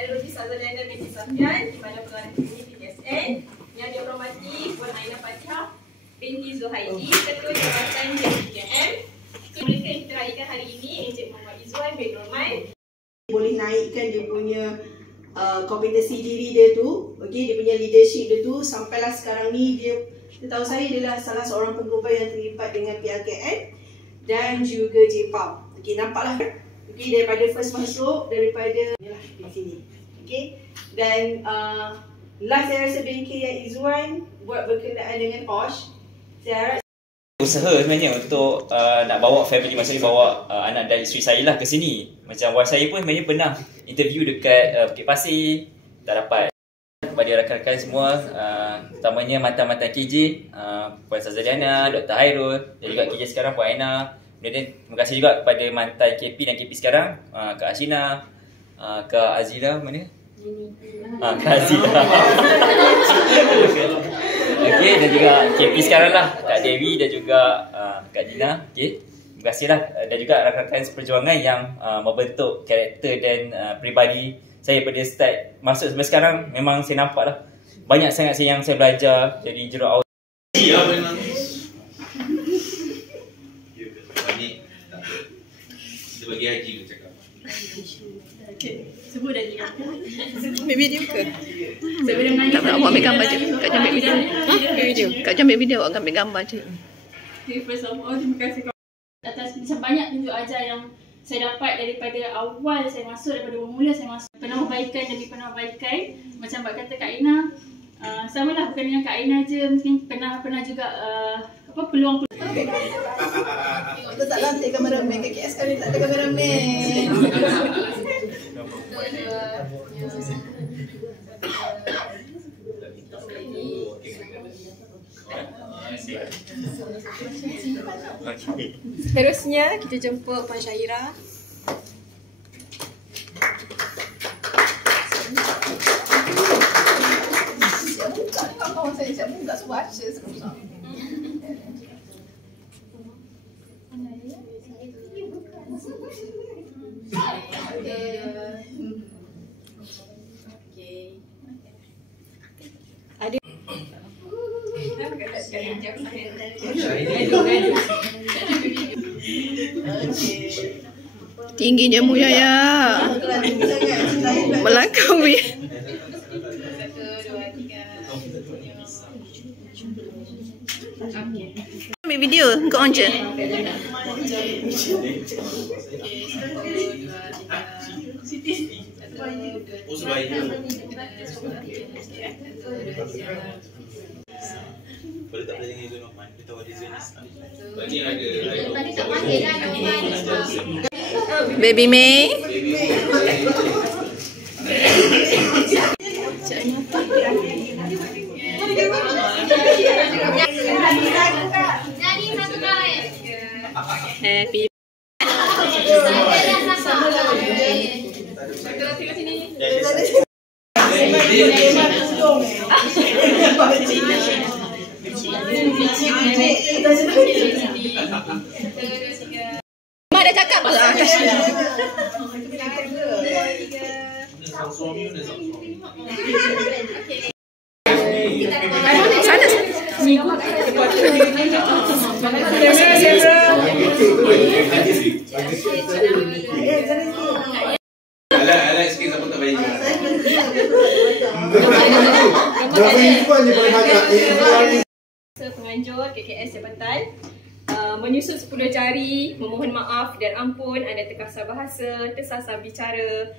Teknologi Sarjana binti Safian di mana pengarah ini PTSN. Yang dihormati Puan Aina Fatihah binti Zuhaidi, Ketua Jabatan JPKM. Mereka yang kita raikan hari ini Encik Muhammad Izzuan bin Norman. Boleh naikkan dia punya kompetensi diri dia tu, dia punya leadership dia tu. Sampailah sekarang ni dia tahu saya adalah salah seorang pengubah yang terlibat dengan PLKN dan juga JPAM. Nampaklah daripada first masuk, daripada inilah di sini. Dan last saya rasa bengkel yang Izzuan buat berkenaan dengan OSH. Saya harap usaha sebenarnya untuk nak bawa family, maksudnya bawa anak dan isteri saya lah ke sini. Macam wife saya pun sebenarnya pernah interview dekat Bukit Pasir, tak dapat. Kepada rakan-rakan semua, terutamanya mantan-mantan KJ, Puan Sarjana, Dr. Hairul dan juga KJ sekarang Puan Aina. Kemudian terima kasih juga kepada mantan KP dan KP sekarang, Kak Ashina, Kak Azira mana? Kak Azira. Okey, dan juga KP sekarang lah, Kak Dewi dan juga Kak Dina. Okey, terima kasihlah. Dan juga rakan-rakan seperjuangan yang membentuk karakter dan peribadi saya pada start masuk sampai sekarang. Memang saya nampak lah banyak sangat yang saya belajar dari jurau awal. Ya, memang. Kita bagi Haji tu cakap. Sebut dah dia. maybe dia ke? Tak nak awak ambil gambar je. Kak Jan ambil video. Video. Kak Jan ambil video, awak ambil gambar je. Okay, first of all, terima kasih atas macam banyak tunjuk ajar yang saya dapat daripada awal saya masuk, daripada bermula saya masuk. Penambahbaikan demi penambahbaikan. Macam Mbak kata Kak Aina, sama lah, bukan dengan Kak Aina je, mungkin pernah juga peluang. Kita tak lantik kameraman, KKS kali tak ada kameraman. Seterusnya kita jemput Puan Syahira. Siap buka ni kawan saya, siap buka semua baca semua. Tinggi je Mu Yaya. Melangkaui. Ambil video, kau on je. Oh, sebaiknya. Boleh tak belajar dengan Norman? Kita tahu ada Zenis. Ini ada. Baby May. Happy. Mak dah cakap ke? Sana. Alat sikit siapa tak baik. Penganjur KKS Jabatan menyusut 10 jari, memohon maaf dan ampun ada terkasar bahasa, tersasar bicara,